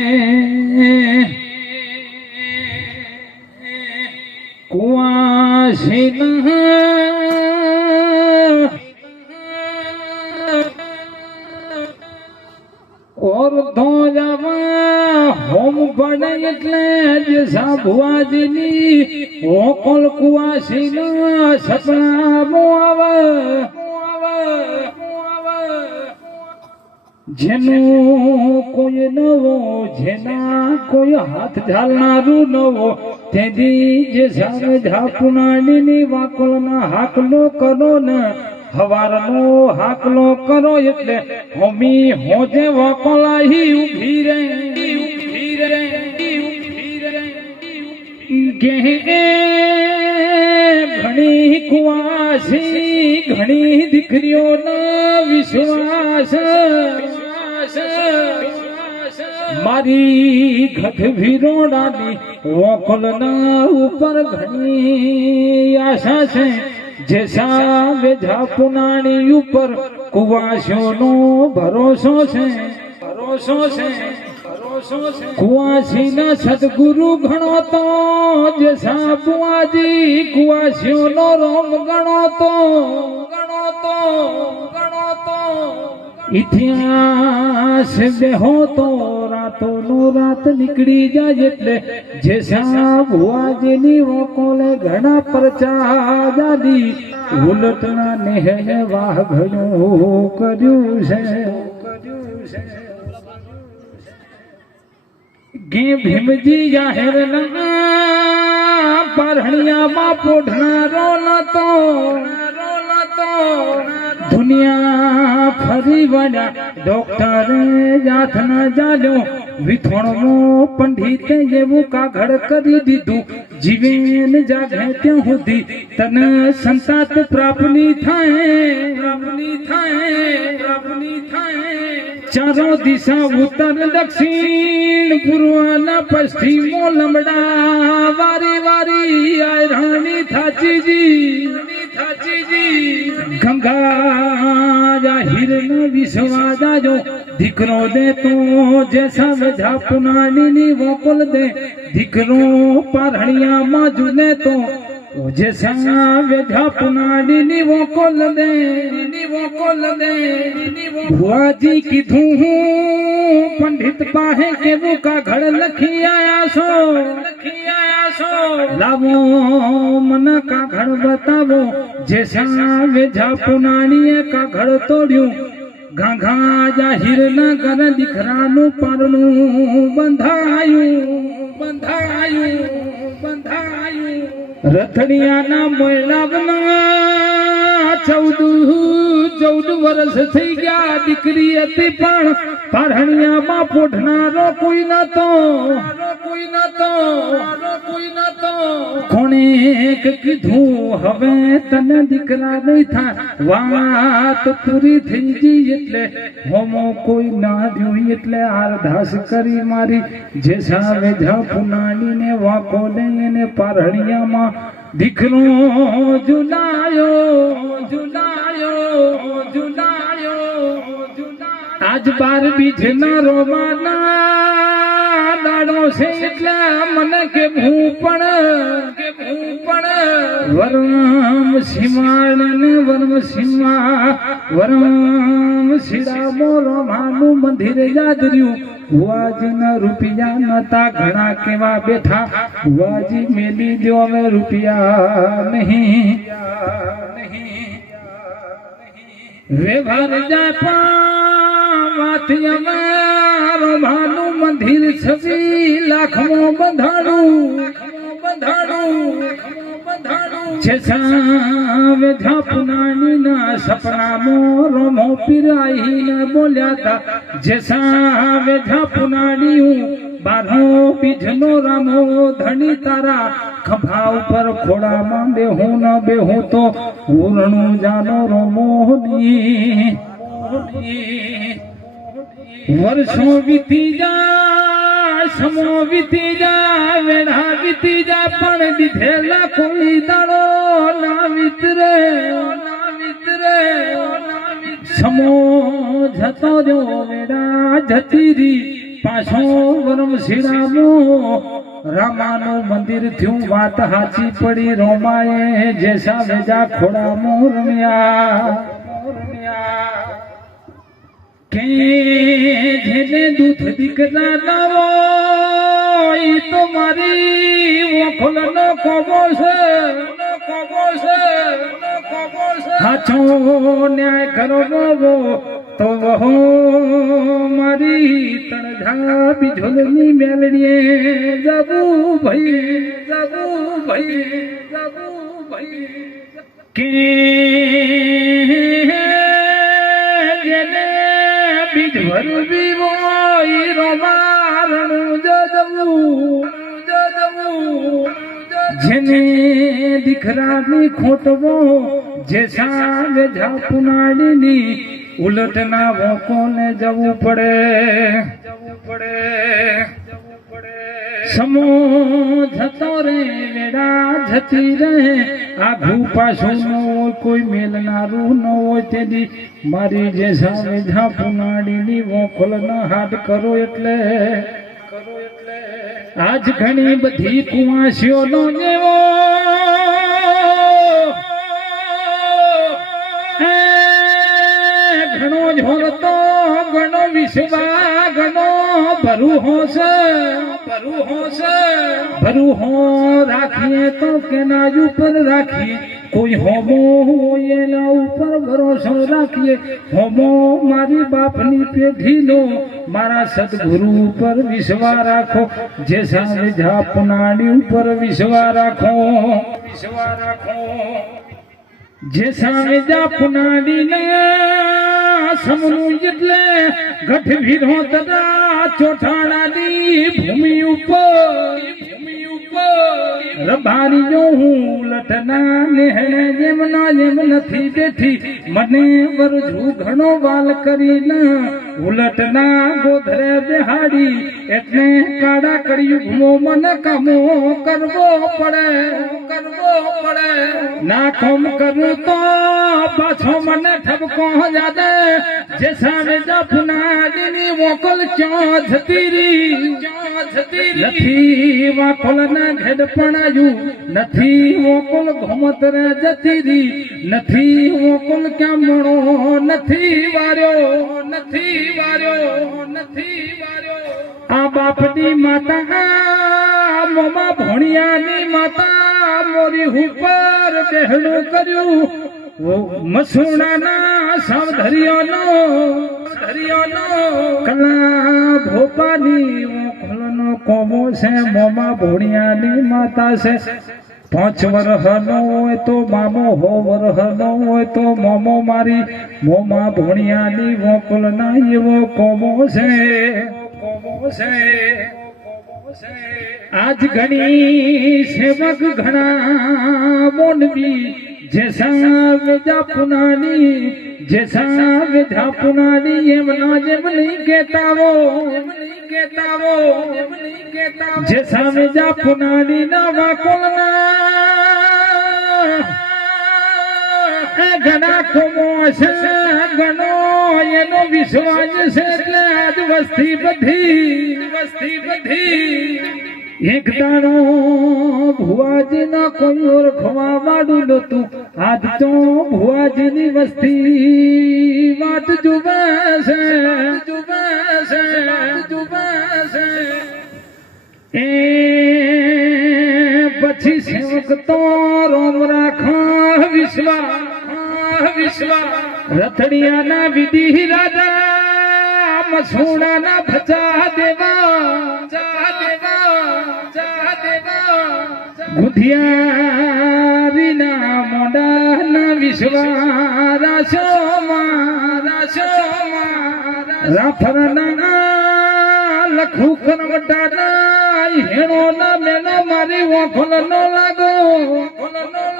ઓર ધોજામાં home પડે એટલે જ સાભુઆજીની ઓકોલ કુવાસીના સપના આવે. જેનું હાથ ઝાલનારું નવો. તેથી જે સામે ઝાપુનાડીની વાકોલના હાકલો કરો ને, હવારનો હાકલો કરો એટલે હોમી હોજે વાકોલાહી ઊભી રે. ઊભી રે ઊભી રે ગે ઘણી કુવાસી, ઘણી દીકરીઓના વિશ્વાસ. મારી ગઢ ભીરોડાની વોકલના ઉપર ઘણી આશા છે. જે સાવે ઝાપુનાની ઉપર કુવાસીઓનો ભરોસો છે. ભરોસો છે. કુવાસીના સદગુરુ ગણો તો, જે સાબુઆજી કુવાસીઓનો રોમ ગણો તો ગણો તો ગણો તો. ઇતિહાસ બેહો તો રાતો નો નીકળી જાય એટલે જે ભુવાજીની વકોલે ઘણા પરચા જાદી નેહે વાહ ઘણું કર્યું છે. ગે ભીમજી જાહેર પરહણિયામાં પોઢનારો નતો દુનિયા ફરી વળ્યા. ડોક્ટરે જાથ ન જાલ્યો. વિથોણનો પંડિતે એવું કાગળ કરી દીધું. જીવેન જાગે ત્યાં સુધી તને સંતાત પ્રાપની થાય. પ્રાપની થાય પ્રાપની થાય. ચારો દિશા ઉત્તર, દક્ષિણ, પૂર્વ પશ્ચિમો લમડા વારી વારી આયરણી થાચીજી. ગંગા જાહિર ન વિશ્વા જાજો દીકરો દે તો જે સમજા પુનાની ની વોકલ દે, દીકરો પારણિયામાં જુને તો જે સાવે ઝાપનાની ની વોકલ દે की વોકલ દે ભુવાજી કીધું હું પંડિત પાહે કેવું કાગળ લખી આયા છો? લખી આયા છો? લાવો મને કાગળ બતાવો. જે સાવે ઝાપનાણીએ કાગળ તોડ્યું ગાંઘા જાહિર ના ઘર દીકરાનું પરણું બંધાયું. બંધાયું બંધાયું. રથડિયાના મોયલાવના ચૌદ ચૌદ વર્ષ થઈ ગયા દીકરી હતી પણ પારણિયામાં પોઢનારો કોઈ નતો કોઈ નતો કોઈ નતો. કોણે કીધું હવે તને દીકરા નહીં થાય વાત પૂરી થઈ ગઈ એટલે હોમો કોઈ ના જોઈ એટલે આરધાસ કરી મારી. જે સાવે ઝાપુનાની ને વાકો લઈને પારણિયામાં દીકરો જુનાયો જુનાયો જુનાયો જુનાયો આજ બાર બીજના રોમાના છે એટલે મને કે હું પણ કે હું પણ વરમ સીમાણ ને વરમ સિમા વરમ સીડા મોરો માનું મંદિર યાદ રહ્યું ભુવાજીના રૂપિયા નતા ઘણા કેવા બેઠા. વાજી મેલી દો અમે રૂપિયા નહીં. વ્યવહાર જાપાથી અમારો મંદિર છવી લાખમાં બંધાણું બંધાણું છે સાવે ઝાપનાની ના સપનામાં રમો પીરાઈને બોલ્યા તા જે સાવે ઝાપનાની હું બારો બીજનો રામો ધણી તારા ખભા ઉપર ખોડામાં બેહું ન બેહું તો પૂર્ણું જાનો રમોની. વર્ષો વીતી જા સમો વીતી જા વેઢા વીતી જા પણ દીધેલા કોઈ દાડો ના વિતરે ના વિતરે સમો જતો રહ્યો વેડા જતી રી પાછો વરમ શિરામો, રામાનું મંદિર થયું, વાત હાચી પડી, રોમાએ જેસા વેજા ખોડામો મોરમ્યા કે જેને દૂધ દીકરા લાવો ઈ તો મારી ઓખલનો કોબો છે કોબો છે કોબો છે. હાચો ન્યાય કરો બોવો તો વહો મારી તણઝા બીજોલની મેલડીએ જબુ ભાઈ જબુ ભાઈ જબુ ભાઈ. કે જેને દીકરાની ખોટવો જે સાંગ ઝાપુનાડીની ઉલટના વોકોને જવું પડે. જવું પડે સમો જતો રે, વેડા જતી રહે. આઘું પાછું ન હોય, કોઈ મેલનારું ન હોય. તેથી મારી જે સામે ઝાપુનાડીની વોખલ ના હાથ કરો એટલે કરો એટલે. આજ ઘણી બધી કુવાસીઓ નો જેવો ઘણો ઝોરતો ઘણો વિશ્વા, ઘણો ભરું હોશ ભરું હોશ, ભરું હો, રાખીએ તો કેના ઉપર રાખીએ. કોઈ હોમો હોય એના ઉપર ભરોસો રાખીએ. હોમો મારી બાપની પેઢીનો મારા સદગુરુ ઉપર વિશ્વા રાખો, જે સામે જાપનાડી ઉપર વિશ્વા રાખો. વિશ્વા રાખો જે સામે જાપનાડી ને સમનું એટલે ગઠ વિરો તદા ચોઠાણાની ભૂમિ ઉપર ભૂમિ ઉપર. રબારીઓ હું લટના નેહણે જેમ ના જેમ નથી બેઠી, મને વરજુ ઘણો વાલ કરીને ઉલટના ગોધરે બેહાડી, એટલે કાળા ઘૂમો મને કામો કરવો પડે કરવો પડે. ના કોમ કરું તો પાછો મને ઠપકો જાદે જે સામે જફનાડીની મોકલ ચો જતી રી નથી વાકોલ ના ઘેડ પણાયું, નથી મોકલ ઘમત રે જતી રી નથી મોકલ ક્યાં મણો નથી વાર્યો નથી વાર્યો નથી વાર્યો. આ બાપની માતા, મોમાં ભણિયાની માતા, મોરી ઉપર બેહણું કર્યું. મસુણાના સાવધરિયાનો ધરિયાનો કલા ભોપાની ઓખલનો કોમો છે, મોમા ભોણિયાની માતા છે. પાંચ વર્ષનો હોય તો મામો, હો વર્ષનો હોય તો મોમો મારી. મોમા ભોણિયાની વોકલ ના એવો કોમો છે. કોમો છે. આજ ઘણી સેવક ઘણા મોનવી જેસા વેજા પુનાની જેસા વેજા પુનાની એમ ના જેમ નહીં કેતાવો કેતાવો જેસા વેજા પુનાની ના વાકોલના ઘણા કોમો છે ઘણો એનો વિશ્વાસ છે એટલે આજ વસ્તી બધી બધી ભુવાજીના કોઈ ઓળખવા વાળું નતું આજ તો ભુવાજીની વસ્તી વાત જુબે છે. જુએ છે છે એ પછી સેવક તો રોમ રાખા વિશ્વા. વિશ્વા રથડિયાના વિધિ રાજા મસૂડાના ભજા દેવા. ગુધિયારીના મોડાના વિશ્વા મારા રાશો રાફરના લખું કરવટાના હેણો ના મેનો મારી ઓખલ નો લાગો લાગો.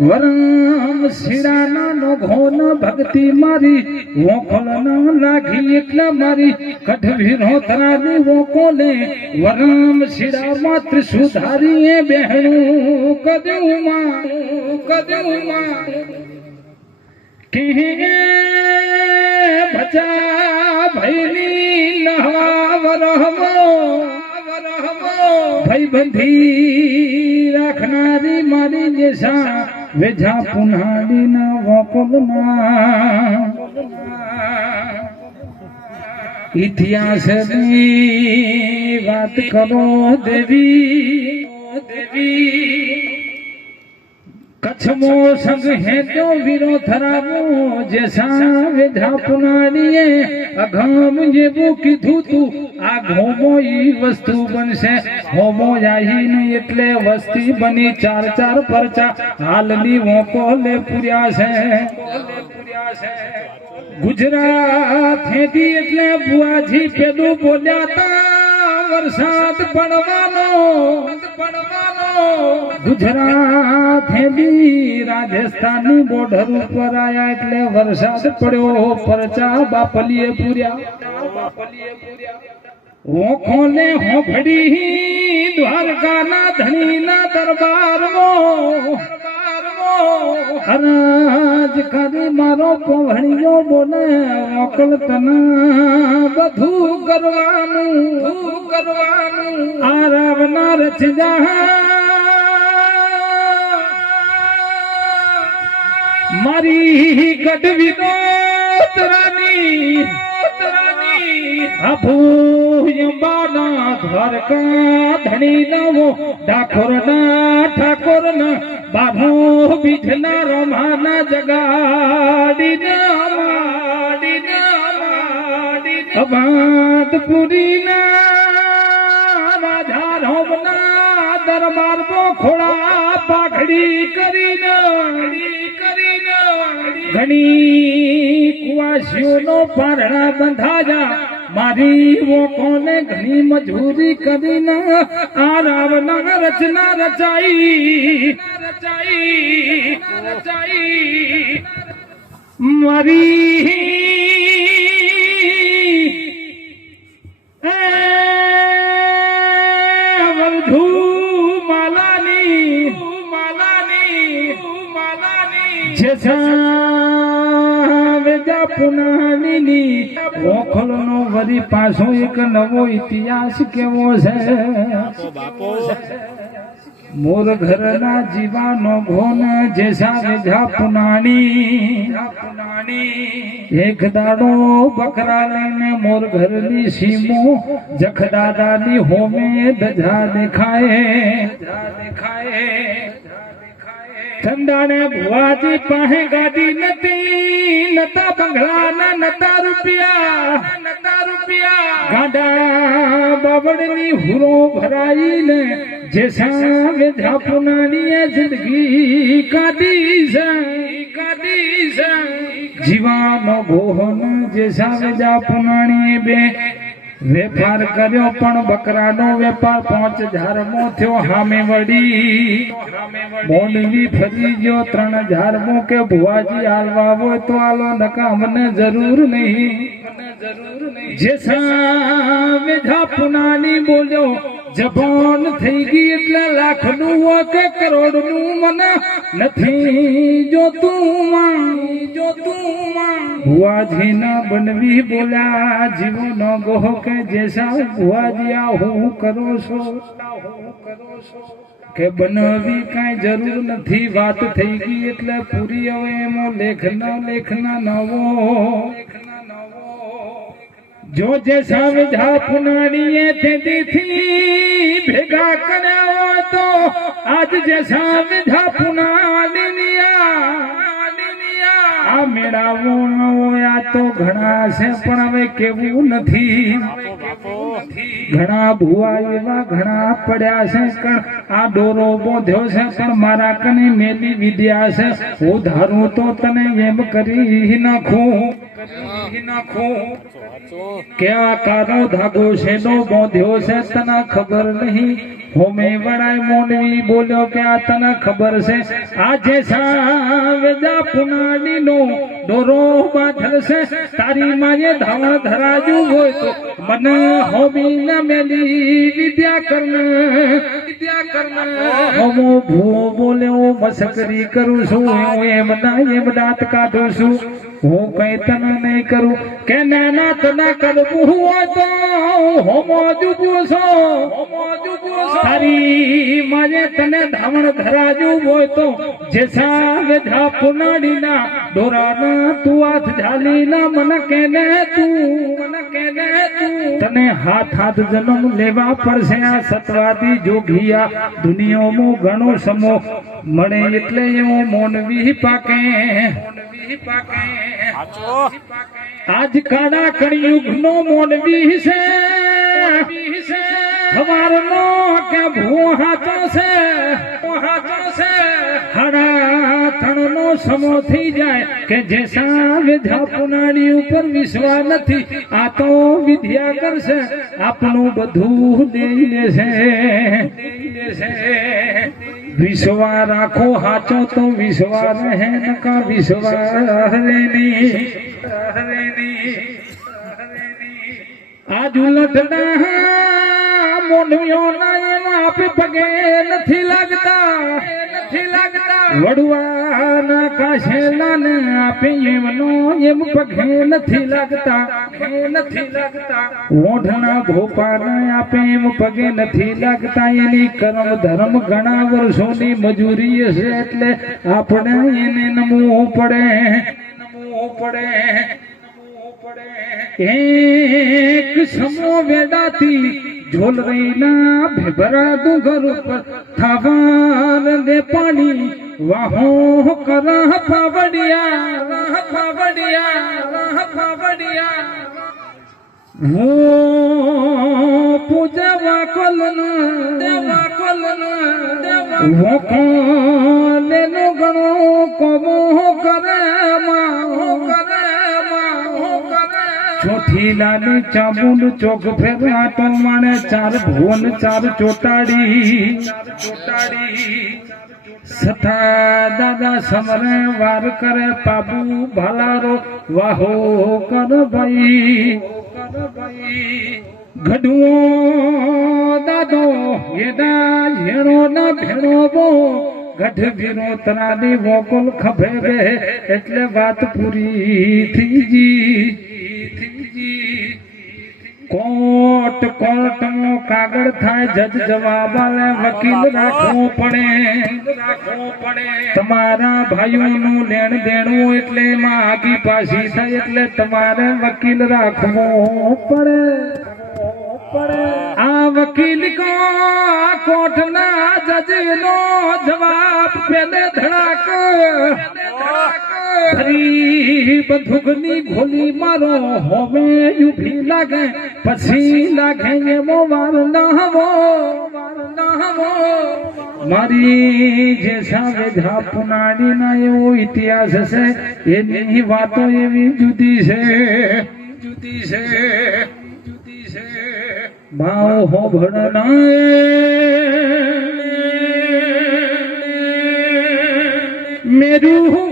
વરમ શિરાના નો ઘોન ભક્તિ મારી વોખલ ના લાગી એટલે મારી કઠવી રોતરાની ઓકોને વરમ શિરા માત્ર સુધારી એ બહેણું કદ્યું માં કદ્યું માં કે ભજા ભૈની નહવા વરહમો ભાઈ બંધી રાખનારી મારી જેસા વેજા પુનાડી ના ઇતિહાસ વાત કરો દેવી દેવી. કચ્છમો સંગ હેતો વીરો થરાવો જે સાવે ઝાપનાડીએ અઘમ જેવું કીધું તું. આ ઘોમો ઈ વસ્તુ બનશે. હોમો આહીને એટલે વસ્તી બની ચાર ચાર પરચા. હાલની વોકો લે પૂર્યા છે. ગુજરાત હેતી એટલે બુઆજી પેલું બોલ્યા તા. વરસાદ પડવાનો પડવાનો. ગુજરાત હેતી રાજસ્થાનની બોર્ડર ઉપર આયા એટલે વરસાદ પડ્યો. પરચા બાપલીએ પૂર્યા. ઓખોને હોફડી દ્વારકાના ધણીના દરબારમાં અરાજ કરી મારો પવણીયો બોલે ઓકલ તના બધું કરવાનું. કરવાનું આરાવના રાવના રચજા મારી ગઢવી નો તરાની તરાની અભૂયંબાના દ્વારકા ધણી નવો ડાકોર ના ઠાકોર ના બાબો બીજના રમાના જગાડી ના માડી ના માડી અબાદપુરી ના રાજા દરબાર ખોળા પાઘડી કરીને ઘણી કુવાસીઓનો પારણા બંધાયા. મારી વોકોને ઘણી મજૂરી કરીને આ રાવના રચના રચાઈ. રચાઈ રચાઈ મારી માલાની માલાની વેજા પુનાની ઓખલનો વરી પાછો એક નવો ઇતિહાસ કેવો છે? મોર ઘરના જીવાનો ઘોન જેસા વેધા પુનાણી એક દાડો બકરા લઈને મોર ઘરની સીમો જખદાદાની હોમે ધજા દેખાય દેખાય. ઠંડાને ભુવાજી પાસે ગાડી નથી નતા બંગલા ના નતા રૂપિયા નતા રૂપિયા. ગાડા બાબડની હુરો ભરાઈને જે સામે ઝાપુનાની જિંદગી કાઢી છે. કાઢી છે જીવાનો ભોહન જે સામે ઝાપુનાની બે વેપાર કર્યો, પણ બકરાનો વેપાર પાંચ હજાર મો થયો. હામે વડી મોડવી ફરી ગયો, ત્રણ હજાર મો કે ભુવાજી હાલવા હોય તો હાલો, નકા મને જરૂર નહીં. જે સામે ઝાપનાની બોલ્યો જબાન થઈ ગઈ એટલે લાખનું કે કરોડનું મને નથી જોતું માં જોતું ભુવાજી ના બનવી બોલ્યા જીવો ન ગોહો કે જેસા ભુવાજી આ હું કરો છો? કે બનવી કાંઈ જરૂર નથી, વાત થઈ ગઈ એટલે પૂરી હવે એમો લેખના લેખના નવો. જો જે સાવધા પુનાડીએ તેથી ભેગા કર્યા તો આજ જે સાવધા પુનાડીનિયા ઘણા છે, પણ હવે કેવું નથી. ઘણા ભુવા એવા ઘણા પડ્યા છે, પણ આ દોરો બોધ્યો છે, પણ મારા કને મેલી વિદ્યા છે. હું ધારું તો તને એમ કરી નાખું. કરી નાખું કે આ કાનો ધાગો શેનો બોધ્યો છે, તને ખબર નહીં. હોમે વડાય મોનવી બોલ્યો કે આ તને ખબર છે. આજે સાવેજા પુનાની નો દોરો બાંધલ છે તારી માએ ધાવણ ધરાજુ હોય તો મન હોમી ન મેલી. વિદ્યા કર્મ મસ્કરી કરું છું, હું એમ ના એમ દાંત કાઢું છું. હું કઈ તને નહીં કરું. કે નાના તના કરવું હોય તો હોમો જુબું છો. હોમો જુબું છો. તારી માજે તને ધાવણ ધરાજુ હોય તો જે જા પુનાડીના દોરાના તું હાથ ઝાલીના, મન તું તને હાથ હાથ જન્મ લેવા પડશે આ સતવાદી જોગિયા. દુનિયામાં ઘણો સમો મળે એટલે મોનવી પાકે. આજ કાળા કળિયુગ નો મોનવી છે. હવારનો કે ભૂ હાથો છે હાથો છે. થણનો સમો થઈ જાય કે જે સાવે ઝાપનાની ઉપર વિશ્વાસ નથી આ તો વિદ્યા કરશે આપણું બધું લઈ લેશે લેશે વિશ્વા રાખો હાચો તો વિશ્વા રહે નકા વિશ્વા રહે નહીં રહે નહીં આજ ઉલટના મોઢિયોના એના આપે પગે નથી લાગતા નથી લાગતા વડવાના કાશેલા ને આપે એમનો એમ પગે નથી લાગતા. નથી લાગતા. ઓઢણા ભોપાને આપે એમ પગે નથી લાગતા. એની કર્મ ધર્મ ઘણા વર્ષોની મજૂરી હશે એટલે આપણે એને નમવું પડે. નમવું પડે. એક સમો વેડાથી ઝોલ રહીના ભેભરા તું ઘર ઉપર થવાર દે પાણી. વાહો કરા પાવડિયા રાહ પાવડિયા રાહ પાવડિયા હું પૂજવા કોલના, દેવા કોલના, દેવા વોકાલે નો ગણો કોમો કરે. करे ચોથી લાલી ચામુંડ ચોક ફેરા તો માણે ચાર ભુવન, ચાર ચોટાડી. સથા દાદા સમરે વાર કરે પાબુ ભાલારો, વાહો કર ભાઈ. ગઢવો દાદો એડા ઝેણો ના ભેણો બો ગઢ ભીનો તરાની મોકલ ખભે એટલે વાત પૂરી થઈ જી કોટ કોટ નો કાગળ થાય, જજ જવાબ આલે, વકીલ રાખવું પડે. તમારા તમારા ભાઈઓનું લેણ દેણું એટલે એમાં આગી પાછી થાય, એટલે તમારે વકીલ રાખવો પડે. આ વકીલ કો કોર્ટ ના જજ નો જવાબ પેલે ધડાક. ફરી બંદૂકની ગોલી મારો હોમે ઊભી લાગે પછી લાગે એમો વાર નહવો નહવો મારી જે સાવે ઝાપનાડી ના એવો ઇતિહાસ છે એની વાતો એવી જુદી છે જુદી છે જુદી છે માઓ હો ભણના મેરું મારવાડનું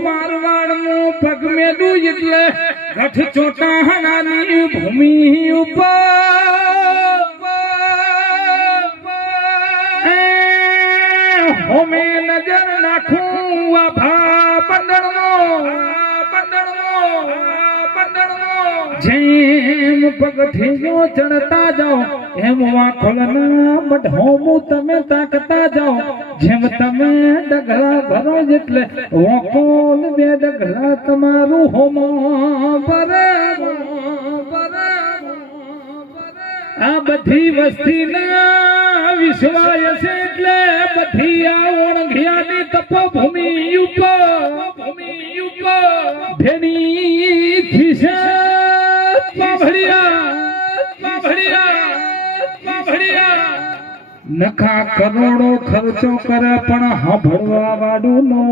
મેલું એટલે ગઠ ચોટા હનાની ભૂમિ ઉપર હોમે નજર નાખું આ ભા બંડળનો બંડળનો જેમ પગથિયો ચડતા જાઓ એમ વાખોલના મઢોમું તમે તાકતા જાઓ જેમ તમે ડગલા ભરો એટલે વોકોલ બે ડગલા તમારું હોમો બરે આ બધી વસ્તીના વિશ્વાય છે એટલે બધી આ ઓળંઘિયાની તપોભૂમિ ઉપર ભૂમિ ઉપર. ભેણી થી છે પાભડિયા પાભડિયા પાભડિયા નખા કરોડો ખર્ચો કરે પણ સાંભળવા વાળું નો.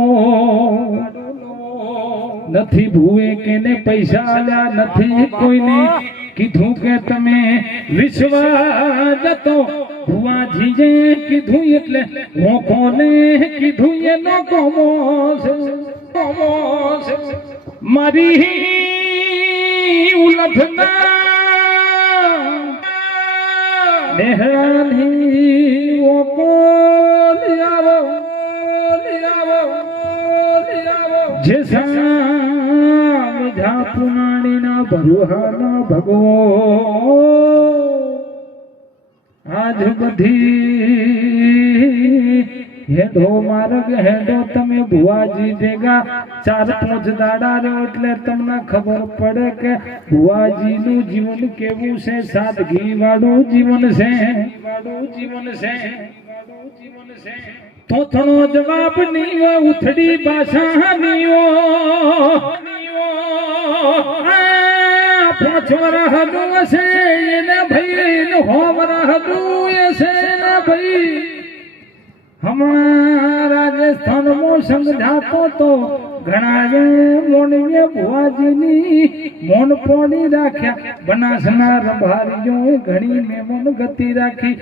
નથી ભૂએ કેને પૈસા આલ્યા, નથી કોઈને કીધું કે તમે વિશ્વાસ જતો ભુવાજીએ કીધું એટલે હું કોને કીધું એનો કોમો કોમો મારી ઉલટના આવો જે સામે જા પુનાણીના ભરુહાના ભગવો આજ બધી હેડો માર્ગ, હેડો તમે ભુવાજી ભેગા. ચાર પાંચ દાડા રહ્યો એટલે તમને ખબર પડે કે ભુવાજીનું જીવન કેવું છે, સાદગી વાળું જીવન છે. વાળું જીવન છે જીવન છે થોથણો જવાબ નીવો ઉથડી ભાષા નીવો આ પાંચ વરહનું હશે, એને ભાઈ હોમ વરહનું હશે ને ભાઈ. હમણાં રાજસ્થાનમાં સમજાતો તો ઘણા મોનવીએ ભુવાજીની મોન પોણી રાખ્યા. બનાસના રભારીઓ ઘણી મેમન ગતિ રાખી.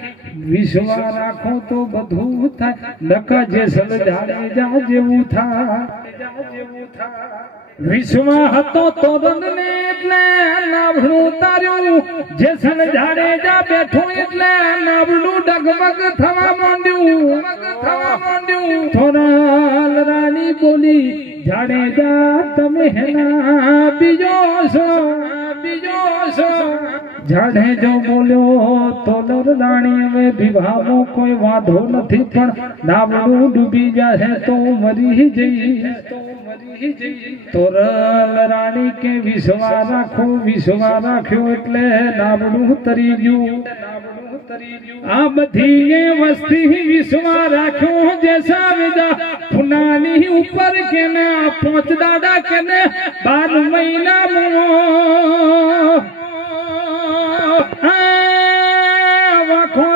વિશ્વા રાખો તો બધું થાય. લખા જે સલજાડે જેવું થાય. વિશ્વા હતો તો રંગને એટલે નાભણું તાર્યું જે સલજાડે બેઠું એટલે નાભણું ડગમગ થવા માંડ્યું. થવા માંડ્યું થોરાલ રાણી બોલી જાડેજા તમે હેના, બીજો છો બીજો છો જાડેજો બોલ્યો તોલર રાણી હવે વિવાહમાં કોઈ વાંધો નથી, પણ નાવડું ડૂબી જાય તો મરી જઈ. તો તોરલ રાણી કે વિશ્વા રાખો, વિશ્વા રાખ્યો એટલે નાવડું તરી ગયું. આ બધી એ વસ્તી વિશ્વા રાખ્યો જેસા વિદા. ફુનાની ઉપર કે ને આ પોચ દાડા કે ને બાર મહિના વાખો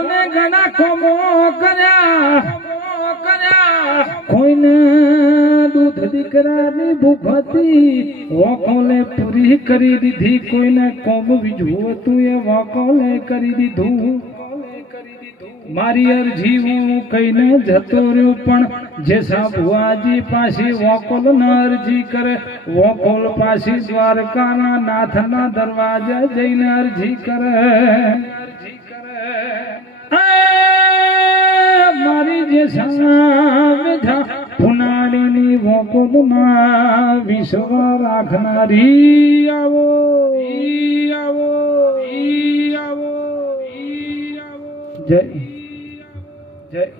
ને ઘણા કોમો કર્યા. કોઈને દૂધ દીકરાની ભૂખ હતી. વકોલે પૂરી કરી દીધી. કોઈને કોમ બીજું હતું એ વકોલે કરી દીધું. મારી અરજી હું કહીને જતો રહ્યો, પણ જે સાબુઆજી પાસે વોકોલ ના અરજી કરે, વોકોલ પાસે દ્વારકાના નાથના દરવાજા જઈને અરજી કરે. મારી જે સામે જા પુનાણીની વકોલમાં વિશ્વ રાખનારી આવો આવો આવો આવો. જય જય